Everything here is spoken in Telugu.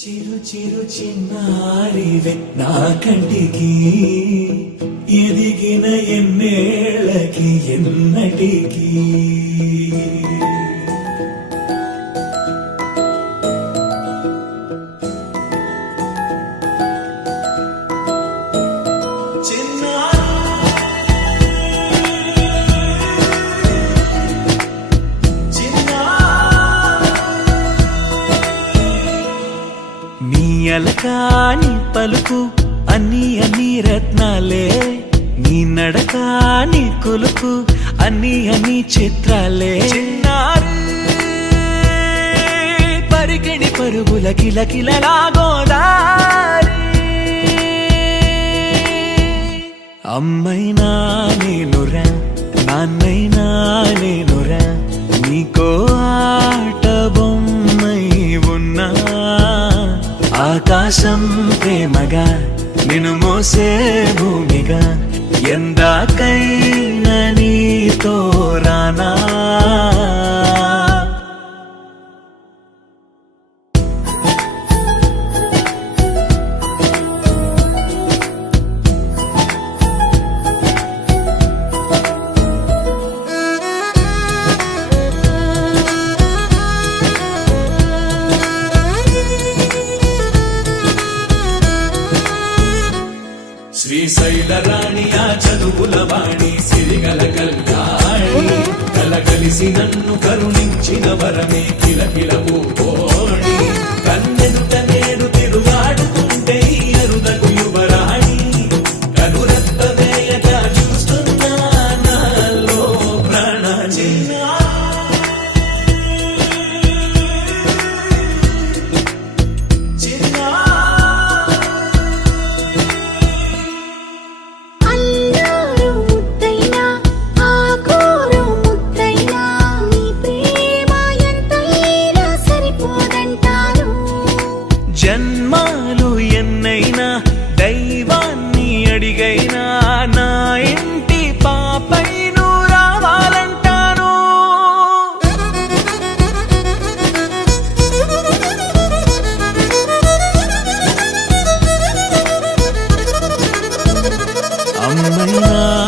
చిరు చిరు చిన్నారివే నా కంటికి ఎదిగిన ఎన్నేళ్ళకి ఎన్నటికి అలకాని పలుకు అన్ని అన్ని రత్నాలే నీ నడకాని కులుకు అన్ని అన్ని చిత్రాలే చిన్నారు పరికిణి పరుగుల కిలకిలలాగోదారి అమ్మైనా నేనురా నాన్నైనా నేనురా నీకో ఆట బొమ్మై ఉన్నా ఆకాశం ప్రేమగా నిన్ను మోసే భూమిగా ఎందాకైనా నీతో రానా శ్రీశైల రాణి ఆ చదువుల వాణి సిరిగల కళ్యాణి కలగలిసి నన్ను కరుణించిన వరమే కిలకిల పూకోణి కన్నెదుట నేడు తిరుగాడుతుంటే అరుదకు యువరాణి కనురెప్ప వేయగా చూస్తున్నా నాలో ప్రాణ జన్మాలు ఎన్నైనా దైవాన్ని అడిగైనా నా ఇంటి పాపై నువ్వు రావాలంటాను అమ్మైనా